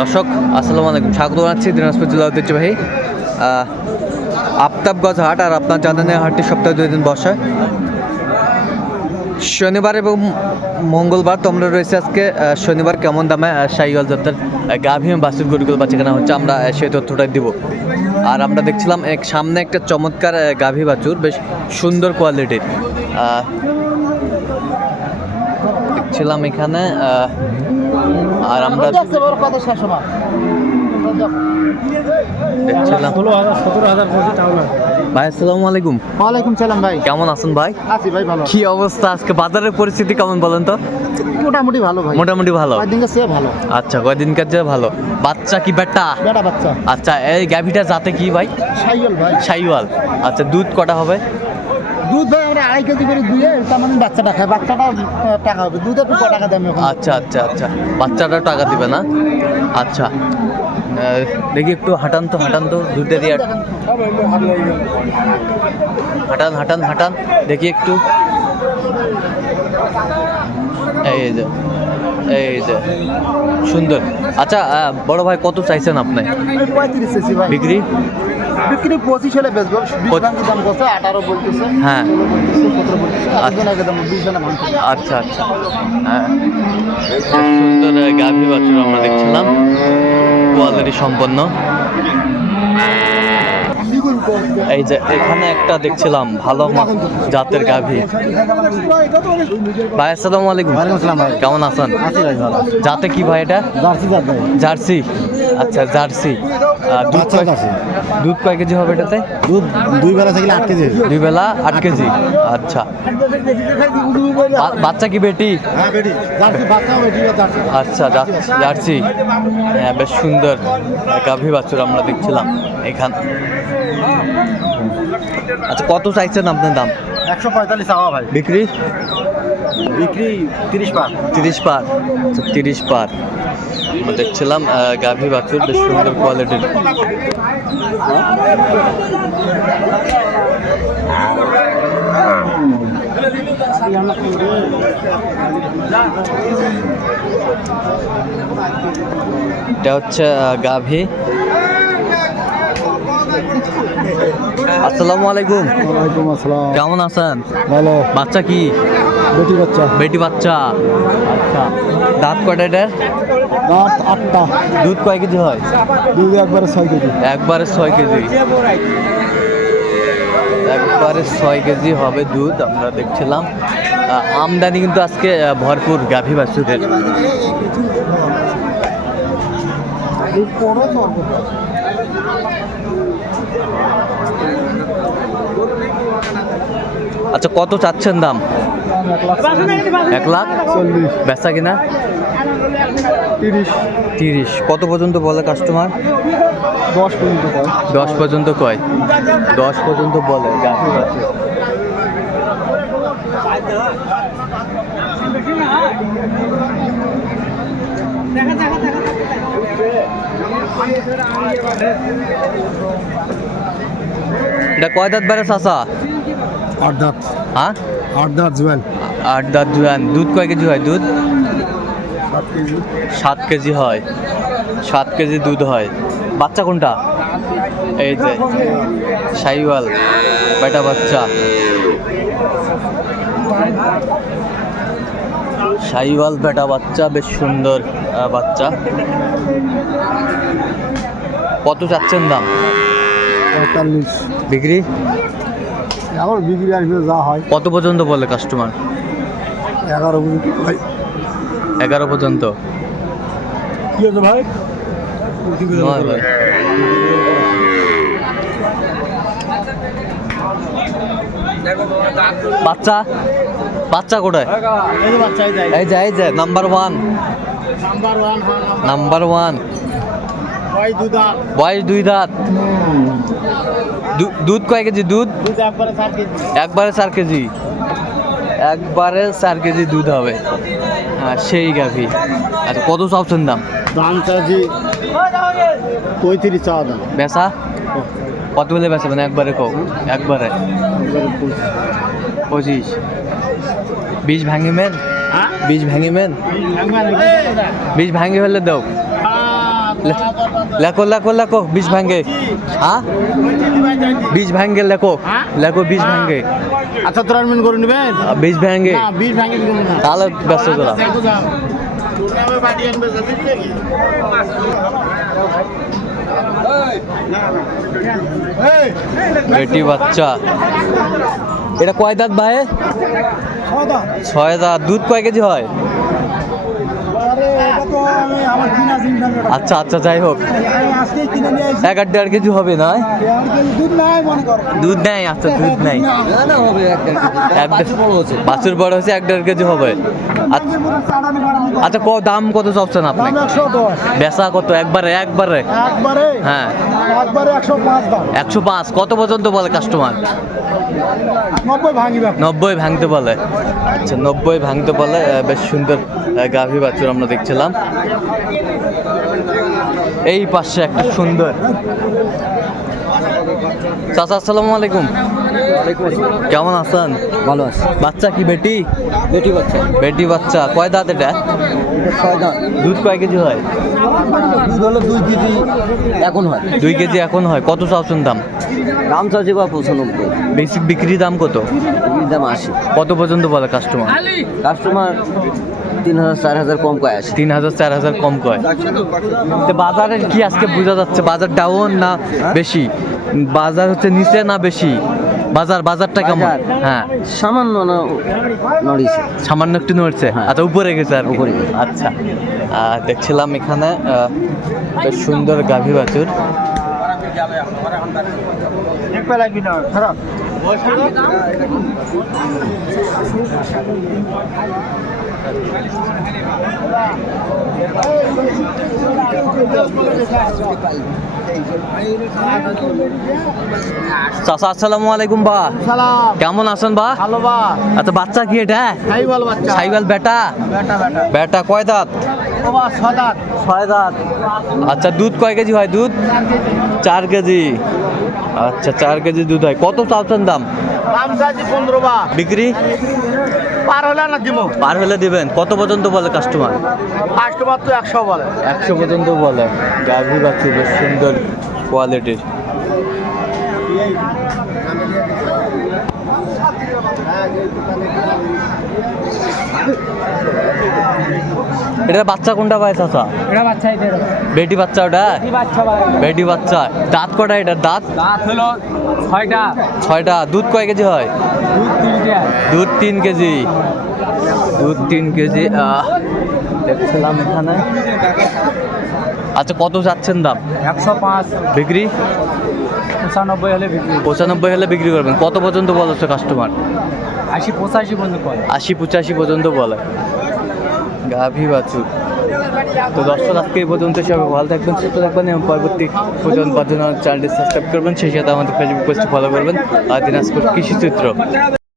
দর্শক, আসসালামু আলাইকুম। স্বাগত জানাচ্ছি দিনাজপুর জেলা ঐতিহ্যবাহী আফতাবগঞ্জ হাট আর আপনার জানেন হাটটি সপ্তাহে দুই দিন বসে। শনিবার এবং মঙ্গলবার তোমরা রয়েছে আজকে শনিবার কেমন দামে সাইগল যাত্রার গাভী বাসুর গরুগুলো বাচ্চা কেনা হচ্ছে আমরা সেই তথ্যটাই দিব। আর আমরা দেখছিলাম এক সামনে একটা চমৎকার গাভী বাছুর, বেশ সুন্দর কোয়ালিটির। দেখছিলাম এখানে আর আমরা ষোলো হাজার সতেরো হাজার পড়ছে তাও না ভাই আসসালামু আলাইকুম। ওয়ালাইকুম সালাম ভাই। কেমন আছেন ভাই? আছি ভাই ভালো। কি অবস্থা? আজকে বাজারের পরিস্থিতি কেমন বলেন তো? মোটামুটি ভালো ভাই। মোটামুটি ভালো। কয়েকদিনকে সে ভালো। আচ্ছা কয়দিনকার যে ভালো। বাচ্চা কি বেটা? বেটা বাচ্চা। আচ্ছা এই গাভিটা কি ভাই? সাইকেল ভাই। সাইওয়াল আচ্ছা দুধ কটা হবে? দুধ ভাই আমরা আড়াই কেজি করে দিয়ে তার মানে বাচ্চাটা খায়। বাচ্চাটা টাকা হবে। দুধ একটু টাকা দাম আচ্ছা আচ্ছা আচ্ছা। বাচ্চাটা টাকা দিবে না? আচ্ছা। দেখি একটু হাঁটান তো হাঁটান তো দুধটা দিয়ে হাঁটান হাঁটান হাঁটান। দেখি একটু। এই যে। এই যে সুন্দর। আচ্ছা বড় ভাই কত চাইছেন আপনি? পঁয়ত্রিশ এসি ভাই। বিক্রি? বিক্রি পঁচিশ হলে বেচবো। বিশ ভাঙ্গি দাম কত আঠারো বলতেছে। হ্যাঁ। আচ্ছা। আচ্ছা আচ্ছা। হ্যাঁ। সুন্দর গাভী বাছুর আমরা দেখছিলাম। কোয়ালিটি সম্পন্ন। এই যে এখানে একটা দেখছিলাম ভালো মা- জাতের গাভী। ভাই আসসালামু আলাইকুম। ওয়ালাইকুম আসসালাম ভাই। কেমন আছেন? জাতে কি ভাই এটা? জার্সি আচ্ছা জার্সি। দুধ। দুধ কয় কেজি হবে এটাতে? দুধ দুই বেলা থাকলে আট কেজি। দুই বেলা আট কেজি। আচ্ছা। বাচ্চা কি বেটি? হ্যাঁ আচ্ছা জার্সি। হ্যাঁ বেশ সুন্দর গাভী বাছুর আমরা দেখছিলাম এখান। আচ্ছা কত চাইছেন আপনার দাম? একশো পঁয়তাল্লিশ চাওয়া ভাই। বিক্রি? বিক্রি তিরিশ পার। তিরিশ পার। আচ্ছা, তিরিশ পার। দেখছিলাম গাভী বাছুর বেশ সুন্দর কোয়ালিটির এটা হচ্ছে গাভী। আসসালামু আলাইকুম। ওয়ালাইকুম আসসালাম। কেমন আছেন? ভালো। বাচ্চা কি? বেটি বাচ্চা। বেটি বাচ্চা। আচ্ছা। দাঁত কয়টা এটার? রাত আটটা। দুধ কয় কেজি হয়? দুধ একবারে ছয় কেজি। একবারে ছয় কেজি। একবারে ছয় কেজি হবে দুধ আমরা দেখছিলাম। আমদানি কিন্তু আজকে ভরপুর গাভী বাছুরের আচ্ছা কত চাচ্ছেন দাম? এক লাখ? বেচা কিনা? তিরিশ। তিরিশ। কত পর্যন্ত বলে কাস্টমার দশ পর্যন্ত কয়। দশ পর্যন্ত কয়। দশ পর্যন্ত বলে এটা কয় দাঁত বেড়ে চাষা আট দাঁত হ্যাঁ? আট দাঁত আট দাঁত জুয়ান দুধ কয় কেজি হয় দুধ? সাত কেজি। সাত কেজি হয়। সাত কেজি দুধ হয়। বাচ্চা কোনটা? এই যে সাইওয়াল। বেটা বাচ্চা। সাইওয়াল বেটা বাচ্চা বেশ সুন্দর বাচ্চা। কত চাচ্ছেন দাম? পঁয়তাল্লিশ। বিক্রি? আমার বিক্রি আসবে যা হয়। কত পর্যন্ত বলে কাস্টমার এগারো ভাই এগারো পর্যন্ত? কি হচ্ছে ভাই। বাচ্চা? বাচ্চা কোথায়? এই যে এই যে। Number one number one number one বয়স দুই দাঁত। দুধ কয় কেজি দুধ? একবারে চার কেজি। একবারে চার কেজি। দুধ হবে। হ্যাঁ সেই গাভি। আচ্ছা কত চাচ্ছেন দাম? দাম চাচ্ছি পঁয়ত্রিশ চাওয়া দাম। বেচা? কত বলে বেচা মানে একবারে কো একবারে। পঁচিশ। বীজ ভাঙি মেন? হ্যাঁ? বীজ ভাঙি মেন? বীজ ভাঙি ফেলে দাও। ले- লেখো লেখো লেখো বীজ ভাঙ্গে হ্যাঁ বীজ ভাঙ্গে লেখো। লেখো বীজ ভাঙ্গে আচ্ছা তোরা মিন করে নেবেন? বীজ ভাঙ্গে না বীজ ভাঙি তাহলে ব্যস্ত তোরা। বেটি বাচ্চা। এটা কয় দাঁত ভাই? ছয় দাঁত। দুধ কয় কেজি হয়? আচ্ছা আচ্ছা যাই হোক। এক আট দেড় কেজি হবে না দুধ নাই আচ্ছা দুধ নেই। এক বাছুর বড় হয়েছে এক দেড় কেজি হবে। আচ্ছা আচ্ছা ক দাম কত চাচ্ছেন আপনি? বেচা কত? একবারে একবারে? হ্যাঁ। একশো পাঁচ কত পর্যন্ত বলে কাস্টমার? নব্বই ভাঙতে বলে। আচ্ছা নব্বই ভাঙতে বলে বেশ সুন্দর গাভী বাছুর আমরা দেখছিলাম। এই পাশে একটা সুন্দর। চাচা আসসালামু আলাইকুম। কেমন আছেন? ভালো আছে। বাচ্চা কি বেটি? বেটি বাচ্চা। বেটি বাচ্চা কয় দাঁত এটা? দুধ কয় কেজি হয়? দুধ হলো দুই কেজি এখন হয়। দুই কেজি এখন হয়। কত চাওছেন দাম? দাম চাচ্ছে বা পঁচানব্বই। বেসিক বিক্রি দাম কত? বিক্রির দাম আশি। কত পর্যন্ত বলে কাস্টমার কাস্টমার তিন হাজার চার হাজার কম কয় আসে? তিন হাজার চার হাজার কম কয়। তো বাজারের কি আজকে বোঝা যাচ্ছে বাজার ডাউন না বেশি? বাজার হচ্ছে নিচে না বেশি? বাজার বাজারটা কেমন? হ্যাঁ। সামান্য না নড়িয়েছে সামান্য একটু নড়ছে? হ্যাঁ। আচ্ছা উপরে গেছে আর। উপরে আচ্ছা। দেখছিলাম এখানে বেশ সুন্দর গাভী বাছুর। খারাপ চাচা আসসালামু আলাইকুম বা। কেমন আছেন বা? ভালো বা। আচ্ছা বাচ্চা কি এটা? খাই বাচ্চা। সাইবাল বেটা? বেটা বেটা। বেটা কয় দাঁত? ও বা ছয় দাঁত। আচ্ছা দুধ কয় কেজি হয়? দুধ? চার কেজি। আচ্ছা চার কেজি দুধ হয়। কত চাচ্ছেন দাম? বিক্রি? পার হলে না দিব? পার হলে দিবেন। কত পর্যন্ত বলে কাস্টমার কাস্টমার তো একশো বলে। একশো পর্যন্ত বলে। গাভী বাচ্চা বেশ সুন্দর কোয়ালিটির এটা বাচ্চা কোনটা পায় চাচা? এটা বাচ্চা বেটি বাচ্চা ওটা? বেটি বাচ্চা। দাঁত কটা এটা? দাঁত? দাঁত হলো ছয়টা। ছয়টা। দুধ কয় কেজি হয়? দুধ দুধ তিন কেজি। দুধ তিন কেজি দেখছিলাম এখানে। আচ্ছা কত যাচ্ছেন দাম? একশো পাঁচ। বিক্রি? পঁচানব্বই হলে বিক্রি। পঁচানব্বই হলে বিক্রি করবেন। কত পর্যন্ত বলেছে কাস্টমার আশি পঁচাশি পর্যন্ত করে আশি পঁচাশি পর্যন্ত বলে। গাভী বাছুর। তো দর্শক, আজকে এই পর্যন্ত সবাই ভালো থাকবেন, সুস্থ থাকবেন এবং পরবর্তী পর্যন্ত চ্যানেলটি সাবস্ক্রাইব করবেন। সেই সাথে আমাদের ফেসবুক পেজটি ফলো করবেন। আর দিনাজপুর কৃষি চিত্র।